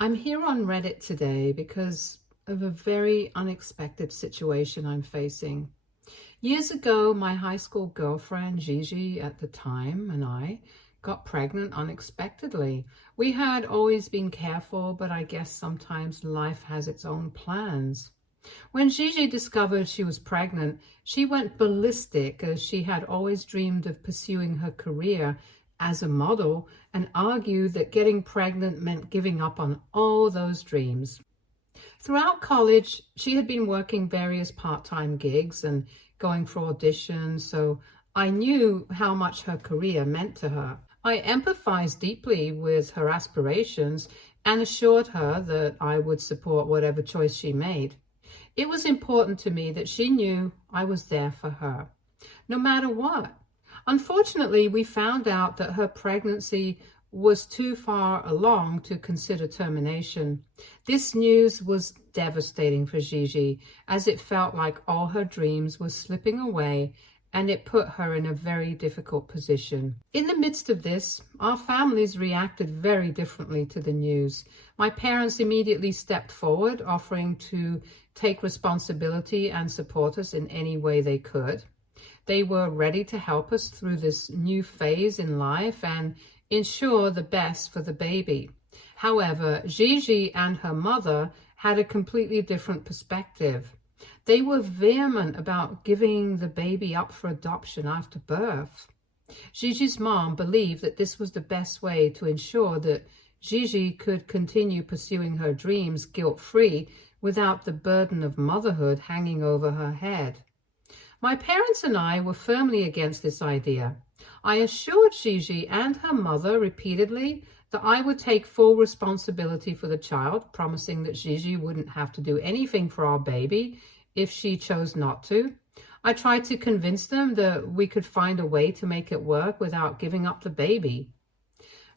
I'm here on Reddit today because of a very unexpected situation I'm facing. Years ago, my high school girlfriend, Gigi at the time, and I got pregnant unexpectedly. We had always been careful, but I guess sometimes life has its own plans. When Gigi discovered she was pregnant, she went ballistic as she had always dreamed of pursuing her career as a model and argued that getting pregnant meant giving up on all those dreams. Throughout college, she had been working various part-time gigs and going for auditions, so I knew how much her career meant to her. I empathized deeply with her aspirations and assured her that I would support whatever choice she made. It was important to me that she knew I was there for her, no matter what. Unfortunately, we found out that her pregnancy was too far along to consider termination. This news was devastating for Gigi, as it felt like all her dreams were slipping away and it put her in a very difficult position. In the midst of this, our families reacted very differently to the news. My parents immediately stepped forward, offering to take responsibility and support us in any way they could. They were ready to help us through this new phase in life and ensure the best for the baby. However, Gigi and her mother had a completely different perspective. They were vehement about giving the baby up for adoption after birth. Gigi's mom believed that this was the best way to ensure that Gigi could continue pursuing her dreams guilt-free without the burden of motherhood hanging over her head. My parents and I were firmly against this idea. I assured Gigi and her mother repeatedly that I would take full responsibility for the child, promising that Gigi wouldn't have to do anything for our baby if she chose not to. I tried to convince them that we could find a way to make it work without giving up the baby.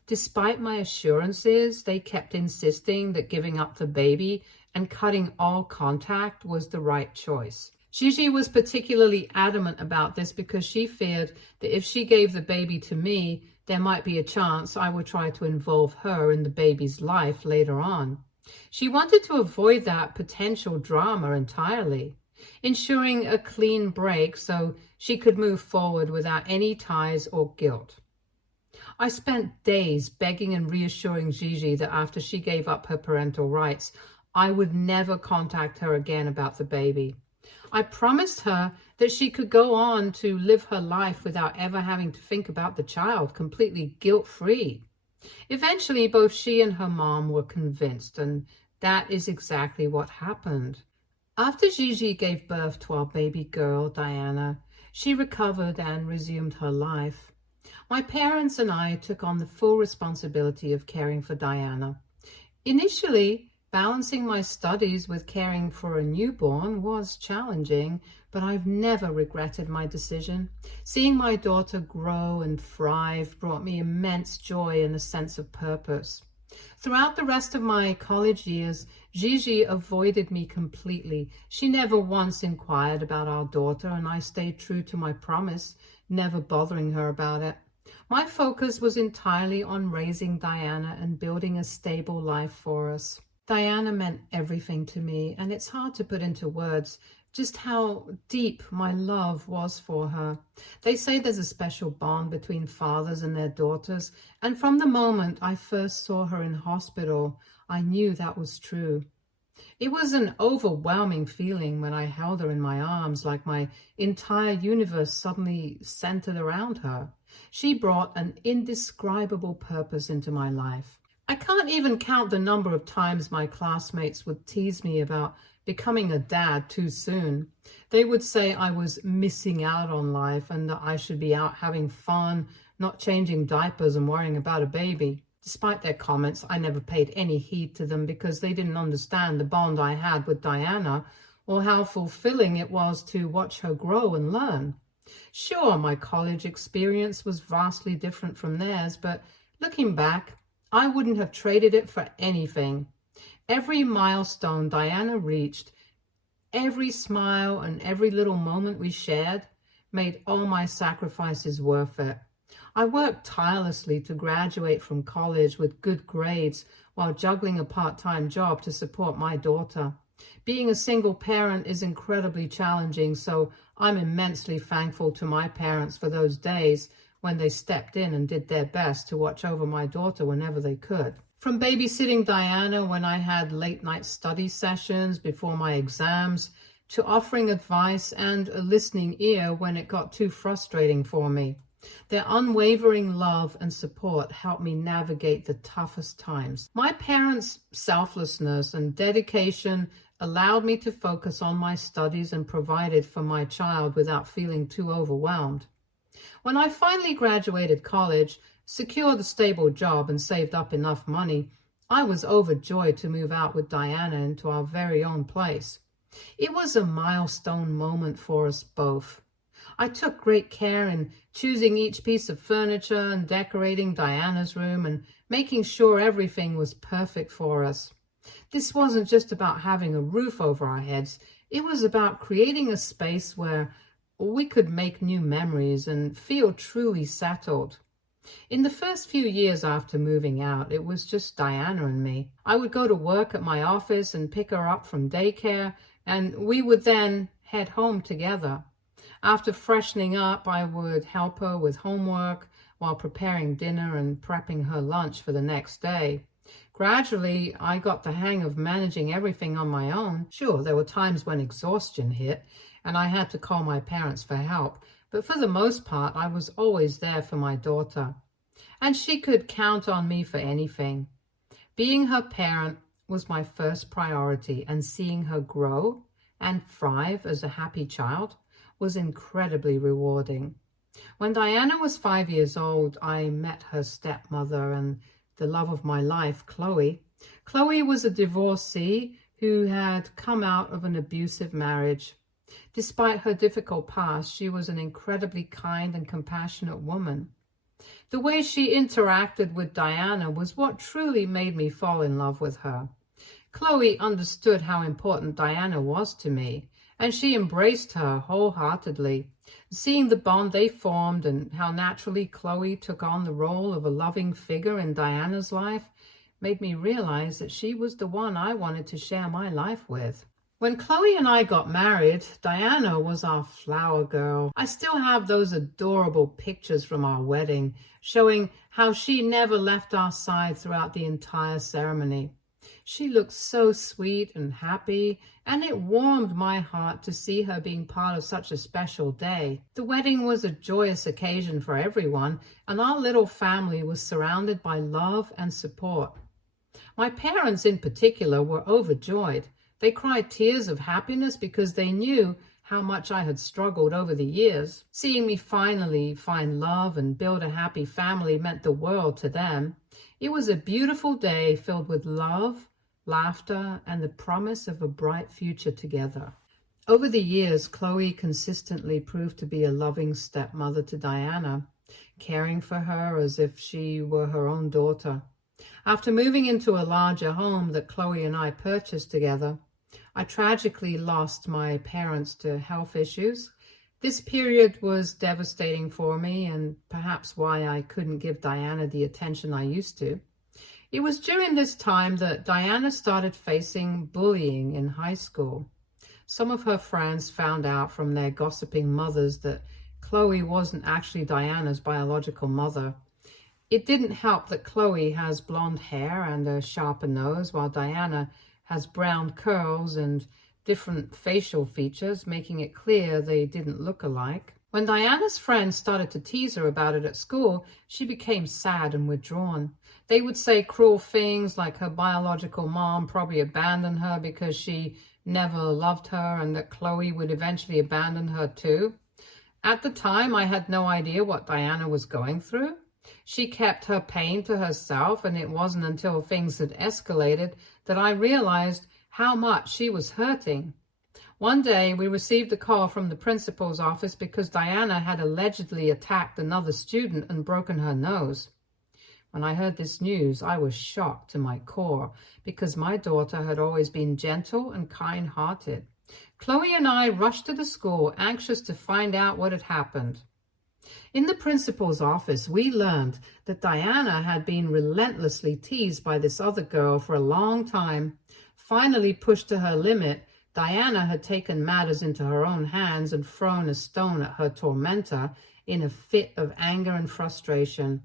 Despite my assurances, they kept insisting that giving up the baby and cutting all contact was the right choice. Gigi was particularly adamant about this because she feared that if she gave the baby to me, there might be a chance I would try to involve her in the baby's life later on. She wanted to avoid that potential drama entirely, ensuring a clean break so she could move forward without any ties or guilt. I spent days begging and reassuring Gigi that after she gave up her parental rights, I would never contact her again about the baby. I promised her that she could go on to live her life without ever having to think about the child, completely guilt-free. Eventually, both she and her mom were convinced, and that is exactly what happened. After Gigi gave birth to our baby girl, Diana, she recovered and resumed her life. My parents and I took on the full responsibility of caring for Diana. Initially, balancing my studies with caring for a newborn was challenging, but I've never regretted my decision. Seeing my daughter grow and thrive brought me immense joy and a sense of purpose. Throughout the rest of my college years, Gigi avoided me completely. She never once inquired about our daughter, and I stayed true to my promise, never bothering her about it. My focus was entirely on raising Diana and building a stable life for us. Diana meant everything to me, and it's hard to put into words just how deep my love was for her. They say there's a special bond between fathers and their daughters, and from the moment I first saw her in hospital, I knew that was true. It was an overwhelming feeling when I held her in my arms, like my entire universe suddenly centered around her. She brought an indescribable purpose into my life. I can't even count the number of times my classmates would tease me about becoming a dad too soon. They would say I was missing out on life and that I should be out having fun, not changing diapers and worrying about a baby. Despite their comments, I never paid any heed to them because they didn't understand the bond I had with Diana or how fulfilling it was to watch her grow and learn. Sure, my college experience was vastly different from theirs, but looking back, I wouldn't have traded it for anything. Every milestone Diana reached, every smile and every little moment we shared made all my sacrifices worth it. I worked tirelessly to graduate from college with good grades while juggling a part-time job to support my daughter. Being a single parent is incredibly challenging, so I'm immensely thankful to my parents for those days when they stepped in and did their best to watch over my daughter whenever they could. From babysitting Diana when I had late-night study sessions before my exams, to offering advice and a listening ear when it got too frustrating for me. Their unwavering love and support helped me navigate the toughest times. My parents' selflessness and dedication allowed me to focus on my studies and provided for my child without feeling too overwhelmed. When I finally graduated college, secured a stable job, and saved up enough money, I was overjoyed to move out with Diana into our very own place. It was a milestone moment for us both. I took great care in choosing each piece of furniture and decorating Diana's room and making sure everything was perfect for us. This wasn't just about having a roof over our heads. It was about creating a space where we could make new memories and feel truly settled. In the first few years after moving out, it was just Diana and me. I would go to work at my office and pick her up from daycare, and we would then head home together. After freshening up, I would help her with homework while preparing dinner and prepping her lunch for the next day. Gradually, I got the hang of managing everything on my own. Sure, there were times when exhaustion hit and I had to call my parents for help, but for the most part, I was always there for my daughter. And she could count on me for anything. Being her parent was my first priority, and seeing her grow and thrive as a happy child was incredibly rewarding. When Diana was 5 years old, I met her stepmother and the love of my life, Chloe. Chloe was a divorcee who had come out of an abusive marriage. Despite her difficult past, she was an incredibly kind and compassionate woman. The way she interacted with Diana was what truly made me fall in love with her. Chloe understood how important Diana was to me, and she embraced her wholeheartedly. Seeing the bond they formed and how naturally Chloe took on the role of a loving figure in Diana's life made me realize that she was the one I wanted to share my life with. When Chloe and I got married, Diana was our flower girl. I still have those adorable pictures from our wedding showing how she never left our side throughout the entire ceremony. She looked so sweet and happy, and it warmed my heart to see her being part of such a special day. The wedding was a joyous occasion for everyone, and our little family was surrounded by love and support. My parents in particular were overjoyed. They cried tears of happiness because they knew how much I had struggled over the years. Seeing me finally find love and build a happy family meant the world to them. It was a beautiful day filled with love, laughter, and the promise of a bright future together. Over the years, Chloe consistently proved to be a loving stepmother to Diana, caring for her as if she were her own daughter. After moving into a larger home that Chloe and I purchased together, I tragically lost my parents to health issues. This period was devastating for me, and perhaps why I couldn't give Diana the attention I used to. It was during this time that Diana started facing bullying in high school. Some of her friends found out from their gossiping mothers that Chloe wasn't actually Diana's biological mother. It didn't help that Chloe has blonde hair and a sharper nose, while Diana has brown curls and different facial features, making it clear they didn't look alike. When Diana's friends started to tease her about it at school, she became sad and withdrawn. They would say cruel things like her biological mom probably abandoned her because she never loved her, and that Chloe would eventually abandon her too. At the time, I had no idea what Diana was going through. She kept her pain to herself, and it wasn't until things had escalated that I realized how much she was hurting. One day, we received a call from the principal's office because Diana had allegedly attacked another student and broken her nose. When I heard this news, I was shocked to my core because my daughter had always been gentle and kind-hearted. Chloe and I rushed to the school, anxious to find out what had happened. In the principal's office, we learned that Diana had been relentlessly teased by this other girl for a long time. Finally pushed to her limit, Diana had taken matters into her own hands and thrown a stone at her tormentor in a fit of anger and frustration.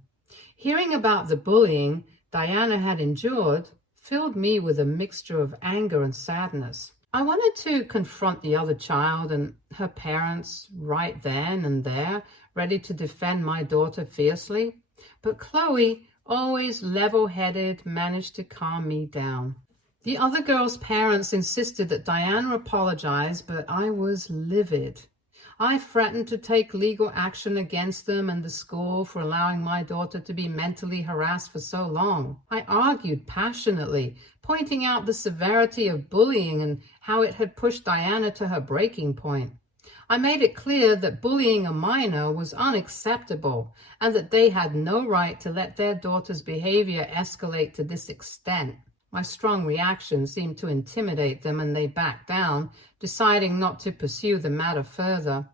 Hearing about the bullying Diana had endured filled me with a mixture of anger and sadness. I wanted to confront the other child and her parents right then and there, ready to defend my daughter fiercely. But Chloe, always level-headed, managed to calm me down. The other girl's parents insisted that Diana apologize, but I was livid. I threatened to take legal action against them and the school for allowing my daughter to be mentally harassed for so long. I argued passionately, pointing out the severity of bullying and how it had pushed Diana to her breaking point. I made it clear that bullying a minor was unacceptable and that they had no right to let their daughter's behavior escalate to this extent. My strong reaction seemed to intimidate them and they backed down, deciding not to pursue the matter further.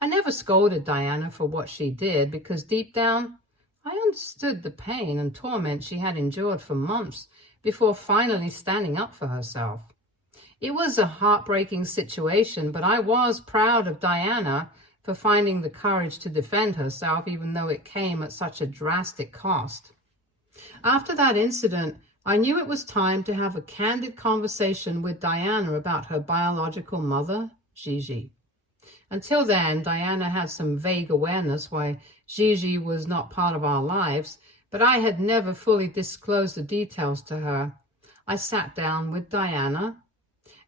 I never scolded Diana for what she did because deep down, I understood the pain and torment she had endured for months before finally standing up for herself. It was a heartbreaking situation, but I was proud of Diana for finding the courage to defend herself, even though it came at such a drastic cost. After that incident, I knew it was time to have a candid conversation with Diana about her biological mother, Gigi. Until then, Diana had some vague awareness why Gigi was not part of our lives, but I had never fully disclosed the details to her. I sat down with Diana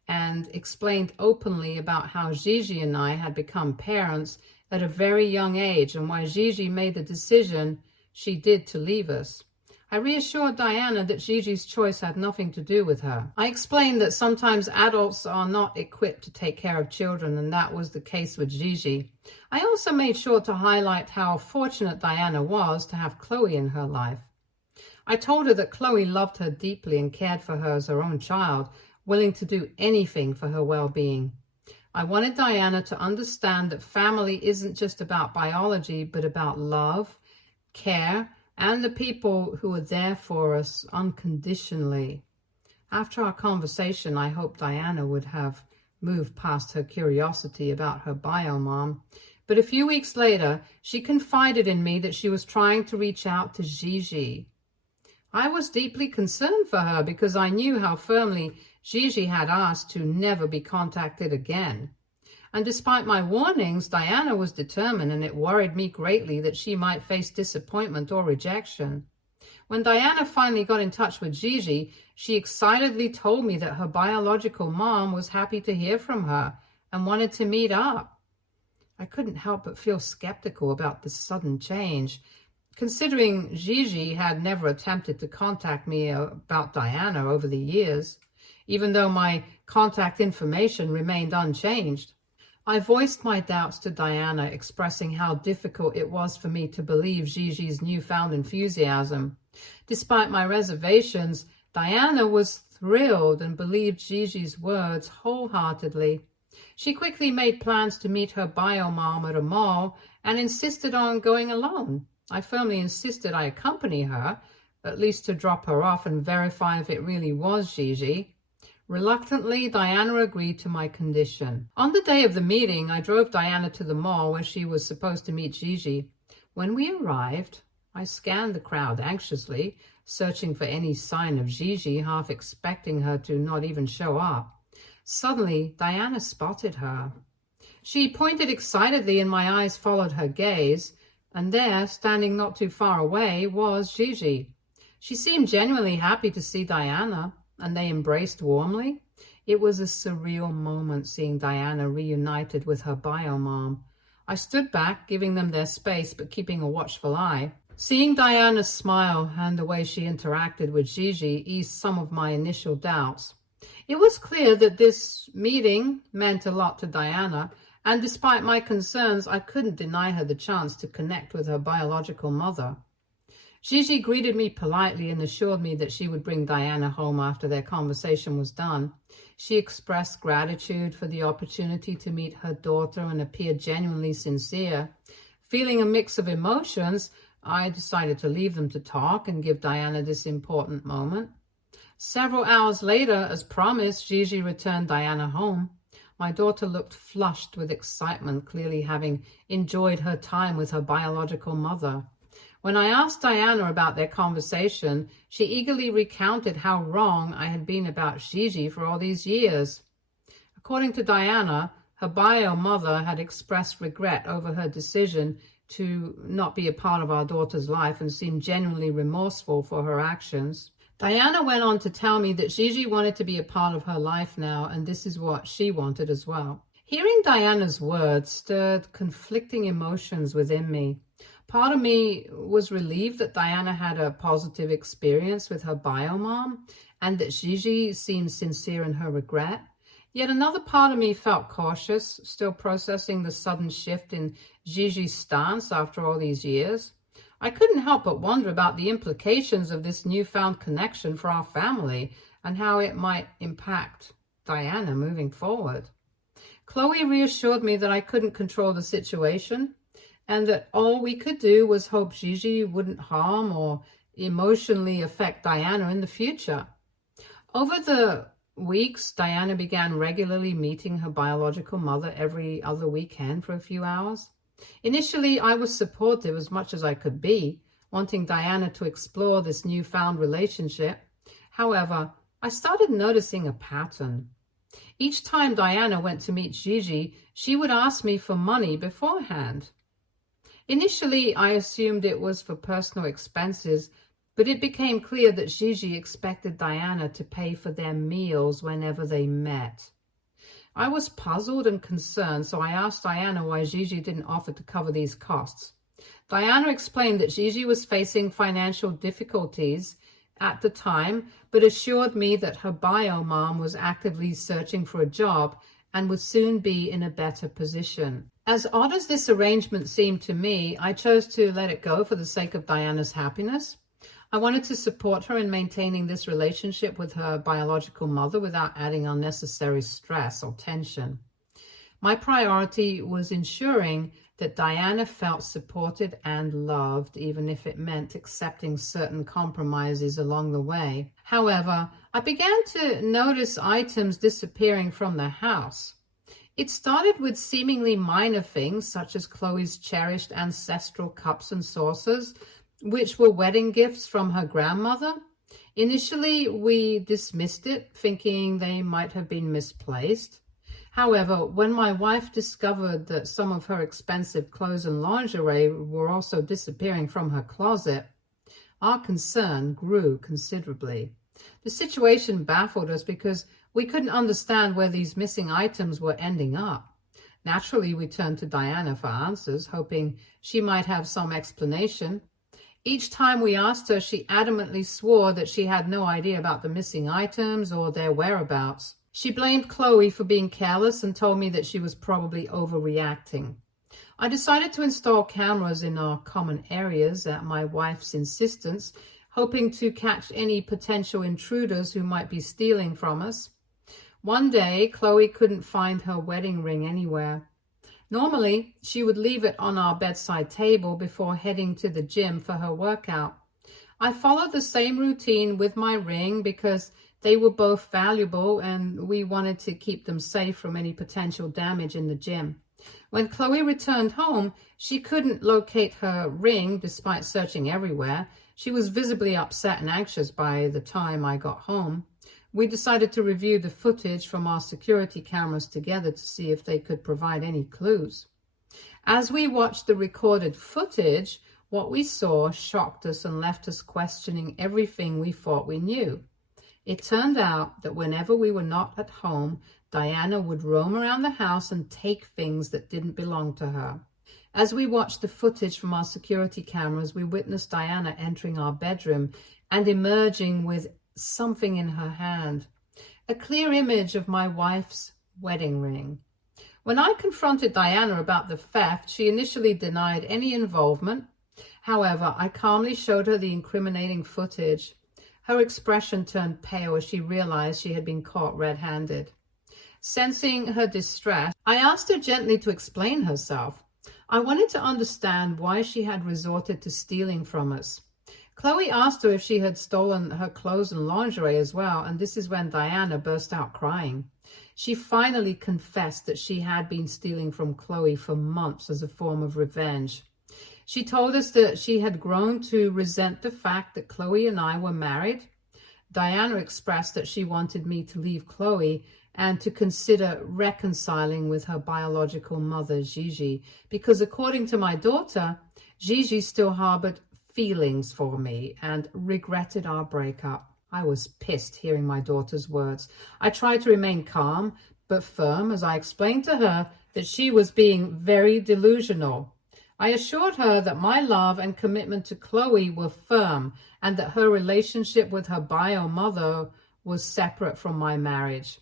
and explained openly about how Gigi and I had become parents at a very young age and why Gigi made the decision she did to leave us. I reassured Diana that Gigi's choice had nothing to do with her. I explained that sometimes adults are not equipped to take care of children, and that was the case with Gigi. I also made sure to highlight how fortunate Diana was to have Chloe in her life. I told her that Chloe loved her deeply and cared for her as her own child, willing to do anything for her well-being. I wanted Diana to understand that family isn't just about biology, but about love, care, and the people who are there for us unconditionally. After our conversation, I hoped Diana would have moved past her curiosity about her biomom. But a few weeks later, she confided in me that she was trying to reach out to Gigi. I was deeply concerned for her because I knew how firmly Gigi had asked to never be contacted again. And despite my warnings, Diana was determined, and it worried me greatly that she might face disappointment or rejection. When Diana finally got in touch with Gigi, she excitedly told me that her biological mom was happy to hear from her and wanted to meet up. I couldn't help but feel skeptical about this sudden change, considering Gigi had never attempted to contact me about Diana over the years, even though my contact information remained unchanged. I voiced my doubts to Diana, expressing how difficult it was for me to believe Gigi's newfound enthusiasm. Despite my reservations, Diana was thrilled and believed Gigi's words wholeheartedly. She quickly made plans to meet her biomom at a mall and insisted on going alone. I firmly insisted I accompany her, at least to drop her off and verify if it really was Gigi. Reluctantly, Diana agreed to my condition. On the day of the meeting, I drove Diana to the mall where she was supposed to meet Gigi. When we arrived, I scanned the crowd anxiously, searching for any sign of Gigi, half expecting her to not even show up. Suddenly, Diana spotted her. She pointed excitedly and my eyes followed her gaze, and there, standing not too far away, was Gigi. She seemed genuinely happy to see Diana, and they embraced warmly. It was a surreal moment seeing Diana reunited with her biomom. I stood back, giving them their space, but keeping a watchful eye. Seeing Diana's smile and the way she interacted with Gigi eased some of my initial doubts. It was clear that this meeting meant a lot to Diana, and despite my concerns, I couldn't deny her the chance to connect with her biological mother. Gigi greeted me politely and assured me that she would bring Diana home after their conversation was done. She expressed gratitude for the opportunity to meet her daughter and appeared genuinely sincere. Feeling a mix of emotions, I decided to leave them to talk and give Diana this important moment. Several hours later, as promised, Gigi returned Diana home. My daughter looked flushed with excitement, clearly having enjoyed her time with her biological mother. When I asked Diana about their conversation, she eagerly recounted how wrong I had been about Gigi for all these years. According to Diana, her bio mother had expressed regret over her decision to not be a part of our daughter's life and seemed genuinely remorseful for her actions. Diana went on to tell me that Gigi wanted to be a part of her life now, and this is what she wanted as well. Hearing Diana's words stirred conflicting emotions within me. Part of me was relieved that Diana had a positive experience with her bio mom and that Gigi seemed sincere in her regret. Yet another part of me felt cautious, still processing the sudden shift in Gigi's stance after all these years. I couldn't help but wonder about the implications of this newfound connection for our family and how it might impact Diana moving forward. Chloe reassured me that I couldn't control the situation and that all we could do was hope Gigi wouldn't harm or emotionally affect Diana in the future. Over the weeks, Diana began regularly meeting her biological mother every other weekend for a few hours. Initially, I was supportive as much as I could be, wanting Diana to explore this newfound relationship. However, I started noticing a pattern. Each time Diana went to meet Gigi, she would ask me for money beforehand. Initially, I assumed it was for personal expenses, but it became clear that Gigi expected Diana to pay for their meals whenever they met. I was puzzled and concerned, so I asked Diana why Gigi didn't offer to cover these costs. Diana explained that Gigi was facing financial difficulties at the time, but assured me that her bio mom was actively searching for a job and would soon be in a better position. As odd as this arrangement seemed to me, I chose to let it go for the sake of Diana's happiness. I wanted to support her in maintaining this relationship with her biological mother without adding unnecessary stress or tension. My priority was ensuring that Diana felt supported and loved, even if it meant accepting certain compromises along the way. However, I began to notice items disappearing from the house. It started with seemingly minor things, such as Chloe's cherished ancestral cups and saucers, which were wedding gifts from her grandmother. Initially, we dismissed it, thinking they might have been misplaced. However, when my wife discovered that some of her expensive clothes and lingerie were also disappearing from her closet, our concern grew considerably. The situation baffled us because we couldn't understand where these missing items were ending up. Naturally, we turned to Diana for answers, hoping she might have some explanation. Each time we asked her, she adamantly swore that she had no idea about the missing items or their whereabouts. She blamed Chloe for being careless and told me that she was probably overreacting. I decided to install cameras in our common areas at my wife's insistence, hoping to catch any potential intruders who might be stealing from us. One day, Chloe couldn't find her wedding ring anywhere. Normally, she would leave it on our bedside table before heading to the gym for her workout. I followed the same routine with my ring because they were both valuable and we wanted to keep them safe from any potential damage in the gym. When Chloe returned home, she couldn't locate her ring despite searching everywhere. She was visibly upset and anxious by the time I got home. We decided to review the footage from our security cameras together to see if they could provide any clues. As we watched the recorded footage, what we saw shocked us and left us questioning everything we thought we knew. It turned out that whenever we were not at home, Diana would roam around the house and take things that didn't belong to her. As we watched the footage from our security cameras, we witnessed Diana entering our bedroom and emerging with something in her hand, a clear image of my wife's wedding ring. When I confronted Diana about the theft, she initially denied any involvement. However, I calmly showed her the incriminating footage. Her expression turned pale as she realized she had been caught red-handed. Sensing her distress, I asked her gently to explain herself. I wanted to understand why she had resorted to stealing from us. Chloe asked her if she had stolen her clothes and lingerie as well, and this is when Diana burst out crying. She finally confessed that she had been stealing from Chloe for months as a form of revenge. She told us that she had grown to resent the fact that Chloe and I were married. Diana expressed that she wanted me to leave Chloe and to consider reconciling with her biological mother, Gigi, because according to my daughter, Gigi still harbored feelings for me and regretted our breakup. I was pissed hearing my daughter's words. I tried to remain calm but firm as I explained to her that she was being very delusional. I assured her that my love and commitment to Chloe were firm and that her relationship with her bio mother was separate from my marriage.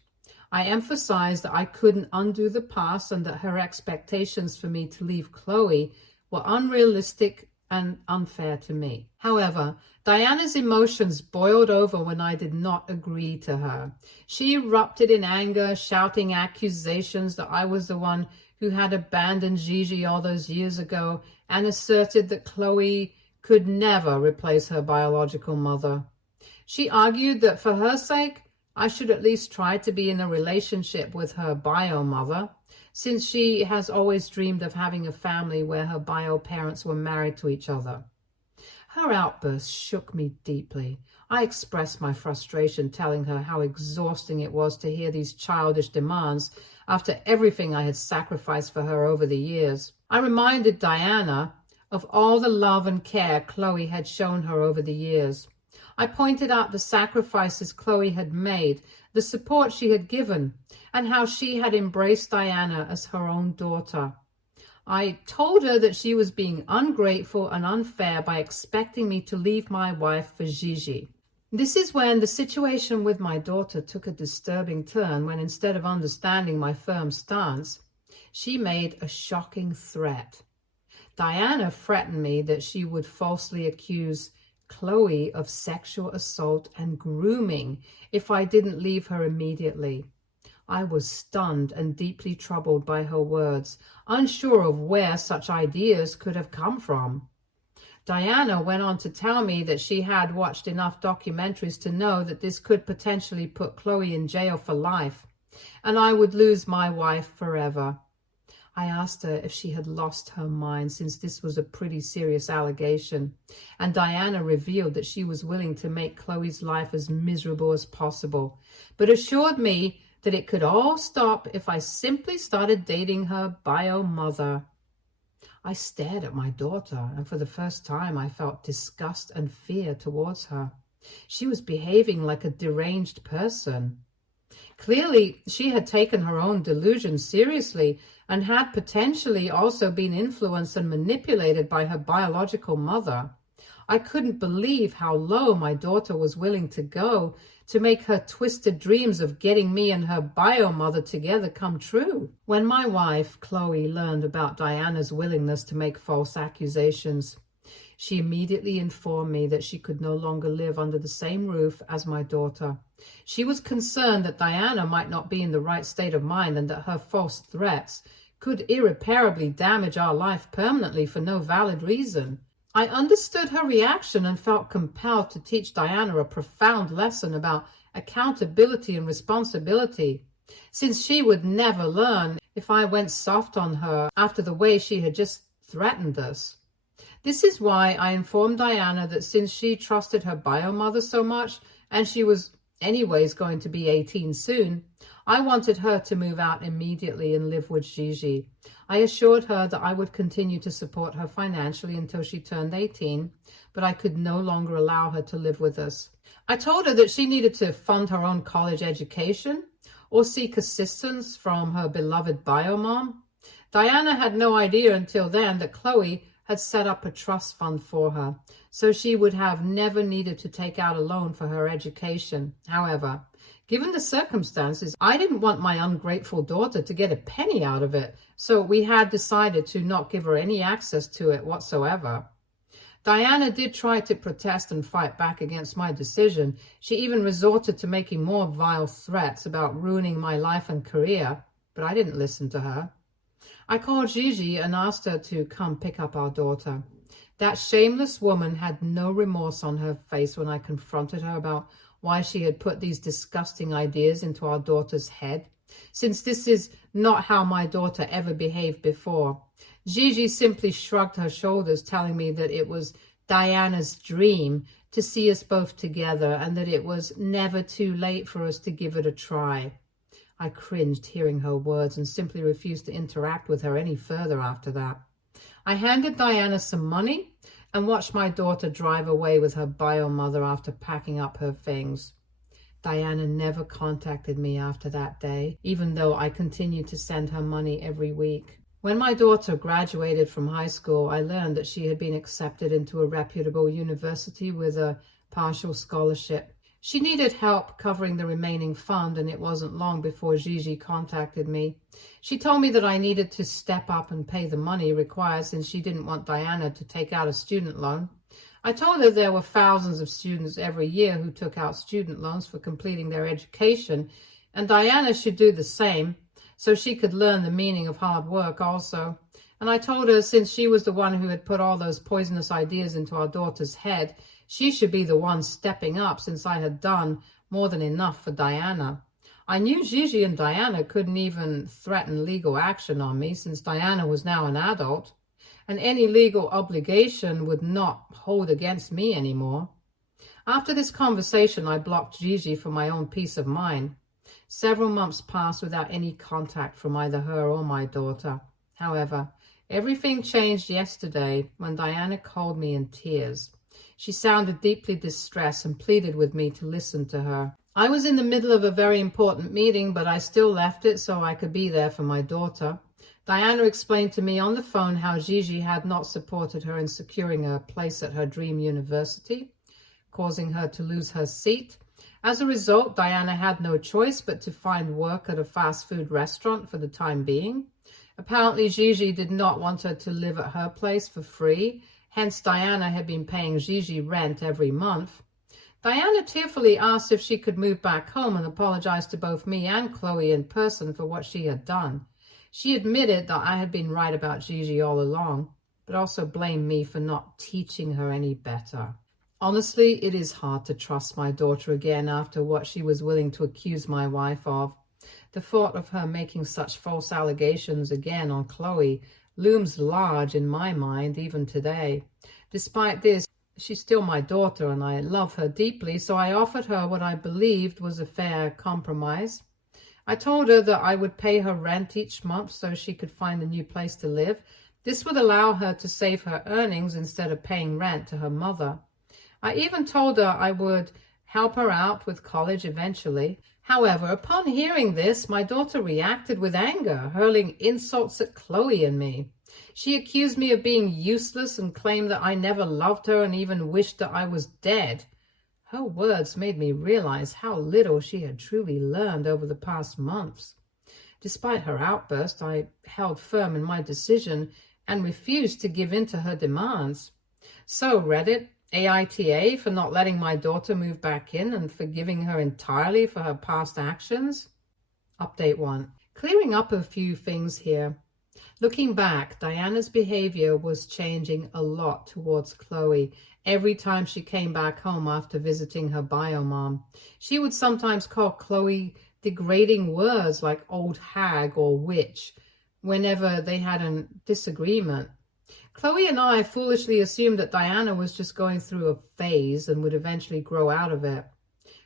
I emphasized that I couldn't undo the past and that her expectations for me to leave Chloe were unrealistic and unfair to me. However, Diana's emotions boiled over when I did not agree to her. She erupted in anger, shouting accusations that I was the one who had abandoned Gigi all those years ago, and asserted that Chloe could never replace her biological mother. She argued that for her sake, I should at least try to be in a relationship with her bio mother, since she has always dreamed of having a family where her bio parents were married to each other. Her outburst shook me deeply. I expressed my frustration, telling her how exhausting it was to hear these childish demands after everything I had sacrificed for her over the years. I reminded Diana of all the love and care Chloe had shown her over the years. I pointed out the sacrifices Chloe had made, the support she had given, and how she had embraced Diana as her own daughter. I told her that she was being ungrateful and unfair by expecting me to leave my wife for Gigi. This is when the situation with my daughter took a disturbing turn, when instead of understanding my firm stance, she made a shocking threat. Diana threatened me that she would falsely accuse Chloe of sexual assault and grooming if I didn't leave her immediately. I was stunned and deeply troubled by her words, unsure of where such ideas could have come from. Diana went on to tell me that she had watched enough documentaries to know that this could potentially put Chloe in jail for life, and I would lose my wife forever. I asked her if she had lost her mind, since this was a pretty serious allegation, and Diana revealed that she was willing to make Chloe's life as miserable as possible, but assured me that it could all stop if I simply started dating her bio mother. I stared at my daughter, and for the first time I felt disgust and fear towards her. She was behaving like a deranged person. Clearly, she had taken her own delusions seriously and had potentially also been influenced and manipulated by her biological mother. I couldn't believe how low my daughter was willing to go to make her twisted dreams of getting me and her bio mother together come true. When my wife, Chloe, learned about Diana's willingness to make false accusations, she immediately informed me that she could no longer live under the same roof as my daughter. She was concerned that Diana might not be in the right state of mind and that her false threats could irreparably damage our life permanently for no valid reason. I understood her reaction and felt compelled to teach Diana a profound lesson about accountability and responsibility, since she would never learn if I went soft on her after the way she had just threatened us. This is why I informed Diana that since she trusted her bio mother so much, and she was anyways going to be 18 soon, I wanted her to move out immediately and live with Gigi. I assured her that I would continue to support her financially until she turned 18, but I could no longer allow her to live with us. I told her that she needed to fund her own college education or seek assistance from her beloved bio mom. Diana had no idea until then that Chloe had set up a trust fund for her, so she would have never needed to take out a loan for her education. However, given the circumstances, I didn't want my ungrateful daughter to get a penny out of it, so we had decided to not give her any access to it whatsoever. Diana did try to protest and fight back against my decision. She even resorted to making more vile threats about ruining my life and career, but I didn't listen to her. I called Gigi and asked her to come pick up our daughter. That shameless woman had no remorse on her face when I confronted her about why she had put these disgusting ideas into our daughter's head, since this is not how my daughter ever behaved before. Gigi simply shrugged her shoulders, telling me that it was Diana's dream to see us both together and that it was never too late for us to give it a try. I cringed hearing her words and simply refused to interact with her any further after that. I handed Diana some money and watched my daughter drive away with her bio mother after packing up her things. Diana never contacted me after that day, even though I continued to send her money every week. When my daughter graduated from high school, I learned that she had been accepted into a reputable university with a partial scholarship. She needed help covering the remaining fund, and it wasn't long before Gigi contacted me. She told me that I needed to step up and pay the money required since she didn't want Diana to take out a student loan. I told her there were thousands of students every year who took out student loans for completing their education, and Diana should do the same so she could learn the meaning of hard work also. And I told her since she was the one who had put all those poisonous ideas into our daughter's head, she should be the one stepping up since I had done more than enough for Diana. I knew Gigi and Diana couldn't even threaten legal action on me since Diana was now an adult, and any legal obligation would not hold against me anymore. After this conversation, I blocked Gigi for my own peace of mind. Several months passed without any contact from either her or my daughter. However, everything changed yesterday when Diana called me in tears. She sounded deeply distressed and pleaded with me to listen to her. I was in the middle of a very important meeting, but I still left it so I could be there for my daughter. Diana explained to me on the phone how Gigi had not supported her in securing a place at her dream university, causing her to lose her seat. As a result, Diana had no choice but to find work at a fast food restaurant for the time being. Apparently, Gigi did not want her to live at her place for free. Hence, Diana had been paying Gigi rent every month. Diana tearfully asked if she could move back home and apologized to both me and Chloe in person for what she had done. She admitted that I had been right about Gigi all along, but also blamed me for not teaching her any better. Honestly, it is hard to trust my daughter again after what she was willing to accuse my wife of. The thought of her making such false allegations again on Chloe looms large in my mind even today. Despite this, she's still my daughter and I love her deeply, so I offered her what I believed was a fair compromise. I told her that I would pay her rent each month so she could find a new place to live. This would allow her to save her earnings instead of paying rent to her mother. I even told her I would help her out with college eventually. However, upon hearing this, my daughter reacted with anger, hurling insults at Chloe and me. She accused me of being useless and claimed that I never loved her and even wished that I was dead. Her words made me realize how little she had truly learned over the past months. Despite her outburst, I held firm in my decision and refused to give in to her demands. So Reddit, aita for not letting my daughter move back in and forgiving her entirely for her past actions. Update 1. Clearing up a few things here. Looking back, Diana's behavior was changing a lot towards Chloe every time she came back home after visiting her bio mom. She would sometimes call Chloe degrading words like old hag or witch whenever they had a disagreement. Chloe and I foolishly assumed that Diana was just going through a phase and would eventually grow out of it.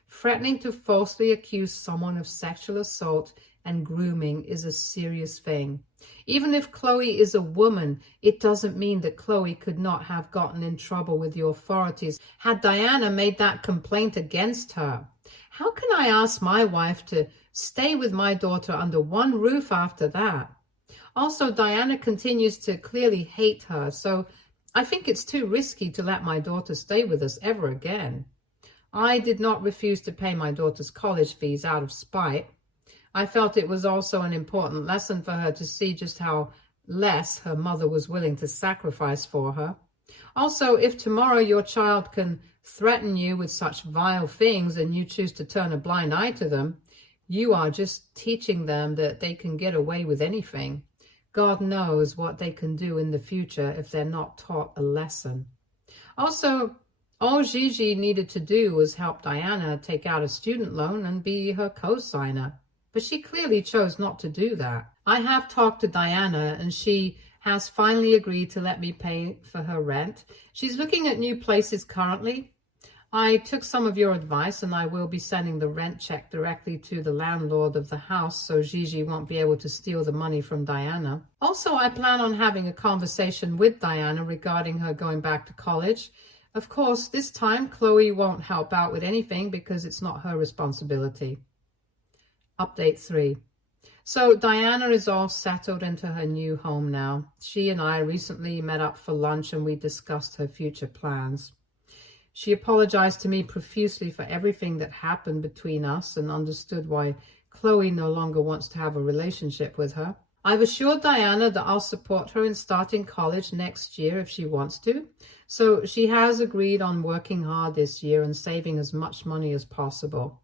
Threatening to falsely accuse someone of sexual assault and grooming is a serious thing. Even if Chloe is a woman, it doesn't mean that Chloe could not have gotten in trouble with the authorities had Diana made that complaint against her. How can I ask my wife to stay with my daughter under one roof after that? Also, Diana continues to clearly hate her, so I think it's too risky to let my daughter stay with us ever again. I did not refuse to pay my daughter's college fees out of spite. I felt it was also an important lesson for her to see just how less her mother was willing to sacrifice for her. Also, if tomorrow your child can threaten you with such vile things and you choose to turn a blind eye to them, you are just teaching them that they can get away with anything. God knows what they can do in the future if they're not taught a lesson. Also, all Gigi needed to do was help Diana take out a student loan and be her co-signer. But she clearly chose not to do that. I have talked to Diana and she has finally agreed to let me pay for her rent. She's looking at new places currently. I took some of your advice and I will be sending the rent check directly to the landlord of the house so Gigi won't be able to steal the money from Diana. Also, I plan on having a conversation with Diana regarding her going back to college. Of course, this time Chloe won't help out with anything because it's not her responsibility. Update 3. So Diana is all settled into her new home now. She and I recently met up for lunch and we discussed her future plans. She apologized to me profusely for everything that happened between us and understood why Chloe no longer wants to have a relationship with her. I've assured Diana that I'll support her in starting college next year if she wants to. So she has agreed on working hard this year and saving as much money as possible.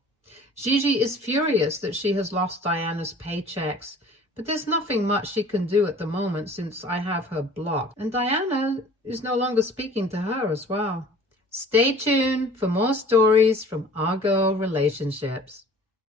Gigi is furious that she has lost Diana's paychecks, but there's nothing much she can do at the moment since I have her blocked, and Diana is no longer speaking to her as well. Stay tuned for more stories from our girl relationships.